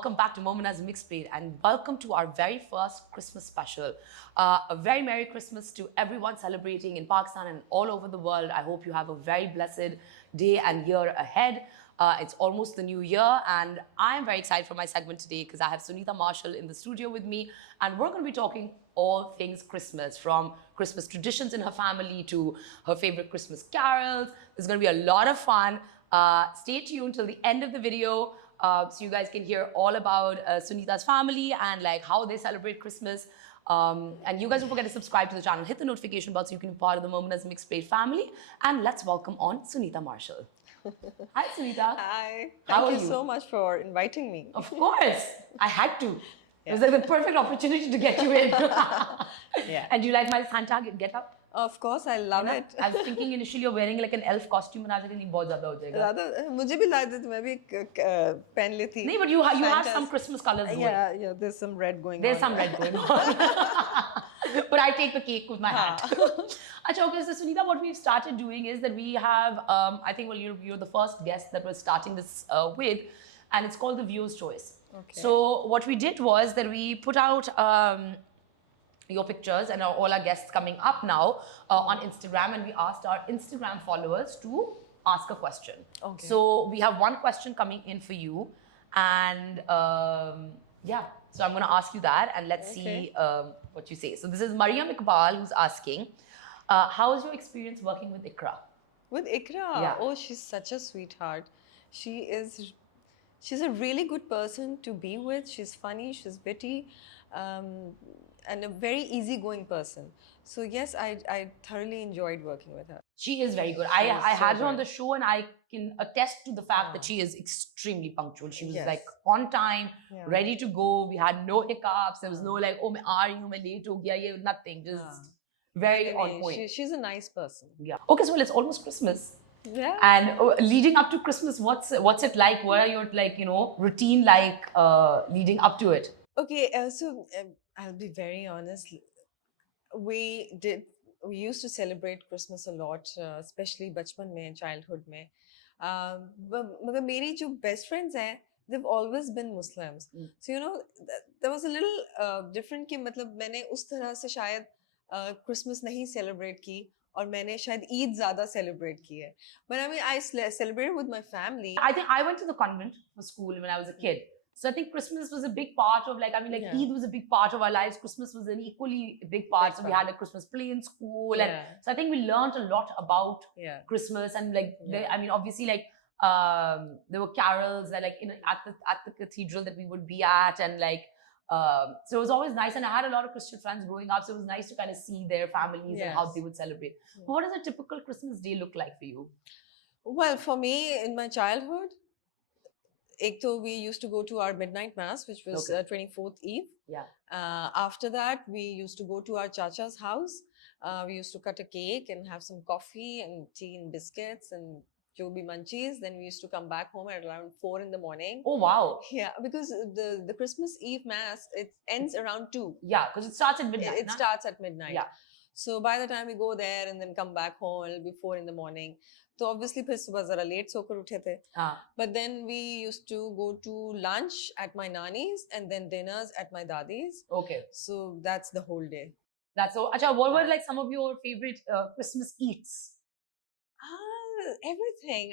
welcome back to Momina's Mixed Plate, and welcome to our very first Christmas special. A very Merry Christmas to everyone celebrating in Pakistan and all over the world. I hope you have a very blessed day and year ahead. It's almost the new year, and I'm very excited for my segment today because I have Sunita Marshall in the studio with me, and we're going to be talking all things Christmas, from Christmas traditions in her family to her favorite Christmas carols. There's going to be a lot of fun. Stay tuned till the end of the video. So you guys can hear all about Sunita's family and like how they celebrate Christmas. And you guys don't forget to subscribe to the channel, hit the notification bell so you can be part of the Momina's Mixed-Plate family. And let's welcome on Sunita Marshall. Hi, Sunita. Hi. How are Thank you you? so much for inviting me. Of course, I had to. It was like the perfect opportunity to get you in. Yeah. And do you like my Santa get up? Of course, I love it. I was thinking initially you're wearing like an elf costume, and I was like, नहीं बहुत ज़्यादा हो जाएगा. ज़्यादा मुझे भी लगा था मैं भी पहन लेती. नहीं, but you have some Christmas colors going. Yeah, there's some red going on. There's some red going on. But I take the cake with my hat. Achha, okay, so Sunita, what we've started doing is that we have, I think, well, you're the first guest that we're starting this with, and it's called the Viewer's Choice. Okay. So what we did was that we put out your pictures and all our guests coming up now on Instagram, and we asked our Instagram followers to ask a question. Okay. So we have one question coming in for you, and yeah, so I'm going to ask you that, and let's see what you say. So this is Mariam Iqbal who's asking, how is your experience working with Ikra? With Ikra? Yeah. Oh, she's such a sweetheart. She's a really good person to be with. She's funny, she's witty, and a very easygoing person. So yes, I thoroughly enjoyed working with her. She is very good. I had her on the show, and I can attest to the fact that she is extremely punctual. She was like on time, ready to go. We had no hiccups. There was no like, oh, main late ho gaya, ye, nothing. Just very on point. She's a nice person. Yeah. Okay, so well, it's almost Christmas. Yeah. And leading up to Christmas, what's it like? What are your routine like leading up to it? Okay, so I'll be very honest. We used to celebrate Christmas a lot, especially bachpan mein, childhood mein. But मेरी जो best friends हैं, they've always been Muslims. So there was a little different कि मतलब मैंने उस तरह से शायद Christmas नहीं celebrate की, और मैंने शायद Eid ज़्यादा celebrate की है. But I mean, I celebrated with my family. I think I went to the convent for school when I was a kid. So I think Christmas was a big part of Eid was a big part of our lives. Christmas was an equally big part. So we had a Christmas play in school. And so I think we learned a lot about Christmas, and I mean, obviously there were carols that at the cathedral that we would be at, and so it was always nice. And I had a lot of Christian friends growing up, so it was nice to kind of see their families and how they would celebrate. But what does a typical Christmas day look like for you? Well, for me, in my childhood, we used to go to our midnight mass, which was 24th Eve. Yeah. After that, we used to go to our chacha's house. We used to cut a cake and have some coffee and tea and biscuits and jobi munchies. Then we used to come back home at around 4 in the morning. Oh, wow. Yeah, because the Christmas Eve mass, it ends around 2. Yeah, because it starts at midnight. It starts at midnight. Yeah. So by the time we go there and then come back home, it'll be 4 in the morning. So obviously फिर सुबह ज़रा late सोकर उठे थे. But then we used to go to lunch at my nani's and then dinners at my dadi's. Okay. So that's the whole day. That's so. Achha, what were some of your favorite Christmas eats? Everything.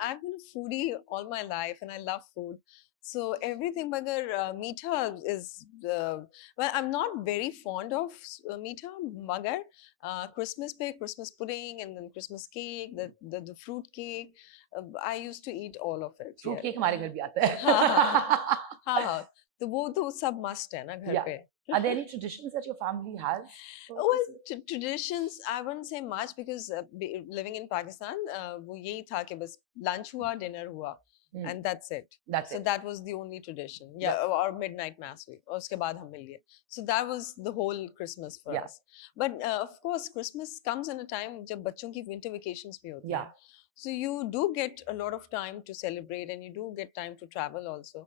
I've been a foodie all my life, and I love food. So everything, magar meetha is well, I'm not very fond of meetha, magar Christmas pudding and then Christmas cake, the fruit cake. I used to eat all of it. Fruit cake हमारे घर भी आता है. हाँ, तो वो तो सब must है ना घर पे. Are there any traditions that your family has? Well, traditions, I wouldn't say much, because living in Pakistan, वो यही था कि बस lunch हुआ, dinner हुआ. And that's it. So that was the only tradition. Yeah, or midnight mass week. और उसके बाद हम मिल लिए. So that was the whole Christmas for us. But of course, Christmas comes in a time जब बच्चों की winter vacations भी होती हैं. So you do get a lot of time to celebrate, and you do get time to travel also.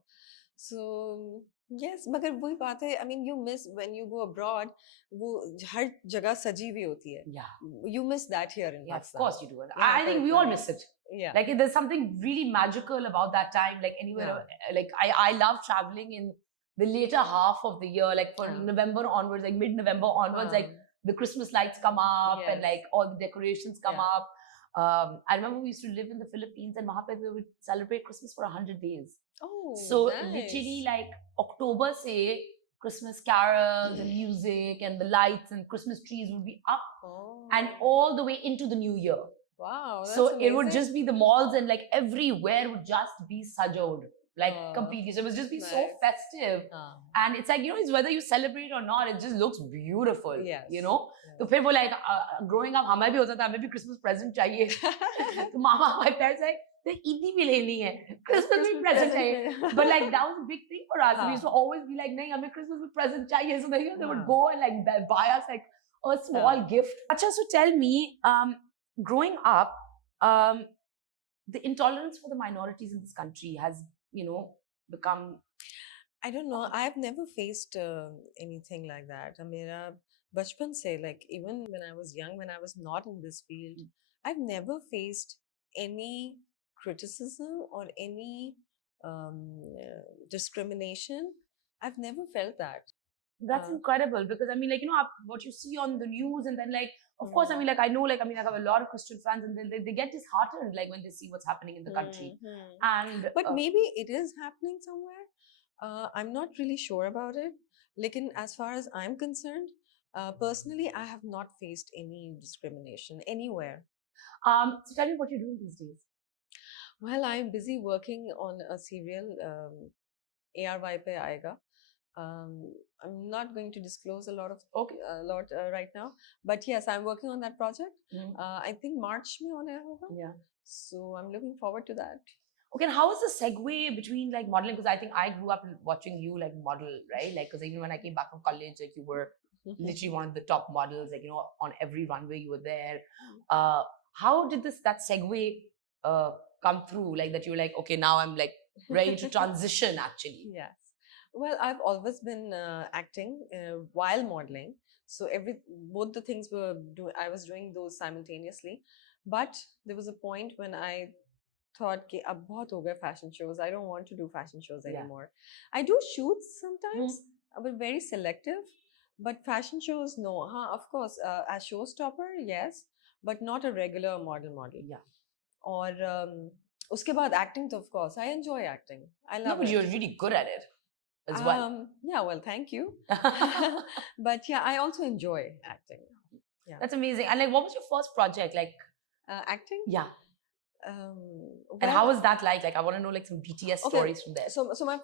So Yes, मगर वही बात है, I mean, you miss when you go abroad, वो हर जगह सजी हुई होती है. Yeah. You miss that here in Yeah, of Pakistan. course you do. यहाँ I पर think we इतना all नहीं. miss it. Yeah. Like there's something really magical about that time. Like anywhere, Yeah. like I love traveling in the later half of the year, like for Yeah. November onwards, like mid-November onwards, like the Christmas lights come up and Yes. like all the decorations come Yeah. up. I remember we used to live in the Philippines and वहाँ पे we would celebrate Christmas for 100 days. Oh, So literally nice. like October say Christmas carols and music and the lights and Christmas trees would be up Oh. and all the way into the new year. Wow, that's So amazing. it would just be the malls and like everywhere would just be sajod, like completely. So it would just be so nice. festive. And it's like, you know, it's whether you celebrate or not, it just looks beautiful. Yes. You know? Yes. So फिर वो like growing up हमें भी होता था, हमें भी Christmas present चाहिए. So mama, my parents like, इतनी भी लेनी है, Christmas भी present चाहिए. But like that was a big thing for us. We used to always be like, नहीं हमें Christmas भी present चाहिए. So then, you know, they would go and like buy us like a small gift. Acha, so tell me, growing up, the intolerance for the minorities in this country has, you know, become. I don't know. I've never faced anything like that. मेरा बचपन से, like even when I was young, when I was not in this field, I've never faced any criticism or any discrimination. I've never felt that. That's incredible because I mean, like, you know, what you see on the news and then like, of course, I mean, like, I know, like, I mean, I have a lot of Christian fans and they get disheartened, like, when they see what's happening in the country. And But maybe it is happening somewhere. I'm not really sure about it. Like, as far as I'm concerned, personally, I have not faced any discrimination anywhere. So tell me what you're doing these days. Well, I'm busy working on a serial, ARY pe aayega. I'm not going to disclose a lot right now, but yes, I'm working on that project. I think March mein hone hoga. Yeah. So I'm looking forward to that. Okay, and how is the segue between like modeling? Because I think I grew up watching you like model, right? Like, because even when I came back from college, like you were literally one of the top models, like, you know, on every runway you were there. How did that segue come through? Like that you were like, okay, now I'm like ready to transition actually. Yes. Well, I've always been acting while modeling. So both the things I was doing those simultaneously. But there was a point when I thought कि अब बहुत हो गए fashion shows. I don't want to do fashion shows anymore. I do shoots sometimes, but very selective. But fashion shows, no. Of course, as showstopper, yes, but not a regular model. Yeah. और उसके बाद acting, of course, I enjoy acting. I love it. No, but you're really good at it as well. Yeah, well, thank you. But yeah, I also enjoy acting. Yeah. That's amazing. And like, what was your first project? Like, acting? Yeah. Well, and how was that like? Like, I want to know like some BTS stories from there. So my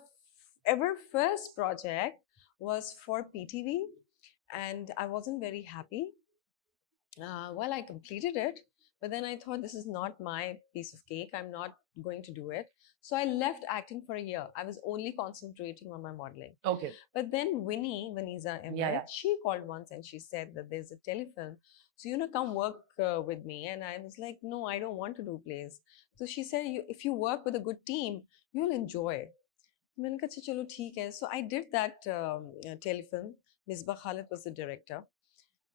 first project was for PTV, and I wasn't very happy. Well, I completed it, but then I thought this is not my piece of cake. I'm not going to do it. So I left acting for a year. I was only concentrating on my modeling. Okay. But then Vanessa Emmerich, she called once and she said that there's a telefilm. So, you know, come work with me. And I was like, no, I don't want to do plays. So she said, if you work with a good team, you'll enjoy. मैंने कहा अच्छा चलो ठीक है. So I did that telefilm. Misbah Khalid was the director.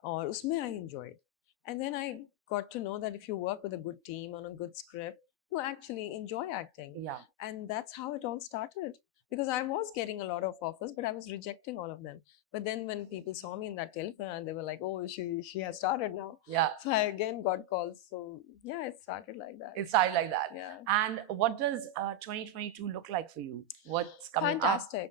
और उसमें I enjoyed. And then I got to know that if you work with a good team on a good script, you actually enjoy acting. Yeah. And that's how it all started. Because I was getting a lot of offers, but I was rejecting all of them. But then when people saw me in that telefilm, and they were like, oh, she has started now. Yeah. So I again got calls. So yeah, it started like that. It started like that. Yeah. And what does 2022 look like for you? What's coming Fantastic. up?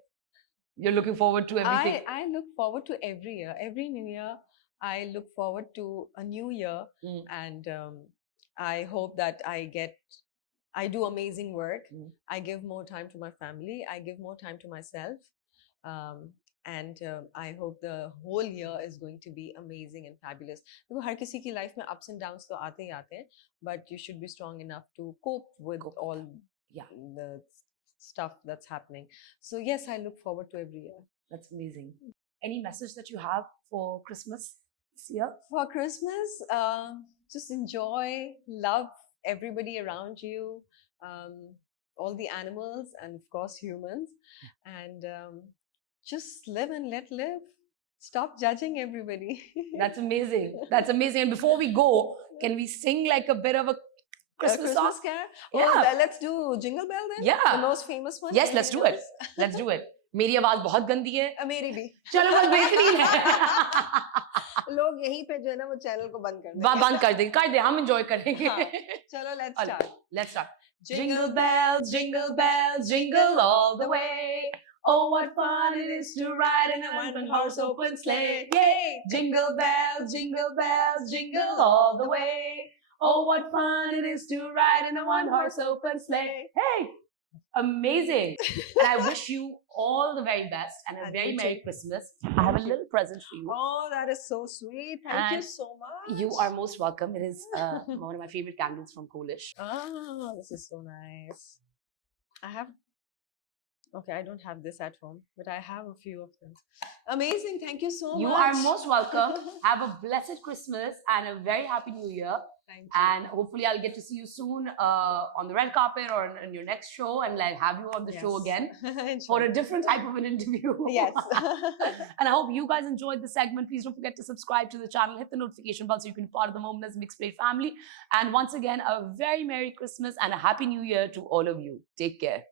You're looking forward to everything? I look forward to every year. Every new year, I look forward to a new year. And I hope that I do amazing work. I give more time to my family. I give more time to myself. And I hope the whole year is going to be amazing and fabulous. देखो हर किसी की life में ups and downs तो आते ही आते हैं, but you should be strong enough to cope with all the stuff that's happening. So yes, I look forward to every year. That's amazing. Any message that you have for Christmas this year? For Christmas, just enjoy, love everybody around you, all the animals, and of course humans, and just live and let live. Stop judging everybody. That's amazing. That's amazing. And before we go, can we sing like a bit of a Christmas song? Christmas carol? Yeah. Oh, let's do Jingle Bell then? Yeah. The most famous one? Yes, let's do it. Let's do it. मेरी आवाज बहुत गंदी है. मेरी भी. चलो बस बेहतरीन है. लोग यहीं पे जो है ना वो चैनल को बंद कर देंगे. बंद कर दे हम एंजॉय करेंगे. चलो let's start. Let's start. Jingle bells, jingle all the way. Oh, what fun it is to ride in a one-horse open sleigh. Yay! Jingle bells, jingle all the way. Oh, what fun it is to ride in a one-horse open sleigh. Hey! Amazing. And I wish you all the very best and a very Merry Christmas. I have a little present for you. Oh, that is so sweet. Thank you so much. You are most welcome. It is one of my favorite candles from Polish. Ah, this is so nice. Okay, I don't have this at home, but I have a few of them. Amazing. Thank you so much. You are most welcome. Have a blessed Christmas and a very happy New Year. Thank you. And hopefully I'll get to see you soon on the red carpet or in your next show and like have you on the show again for a different type of an interview. Yes. And I hope you guys enjoyed the segment. Please don't forget to subscribe to the channel, hit the notification bell so you can be part of the Momina's Mixed Plate family. And once again, a very Merry Christmas and a Happy New Year to all of you. Take care.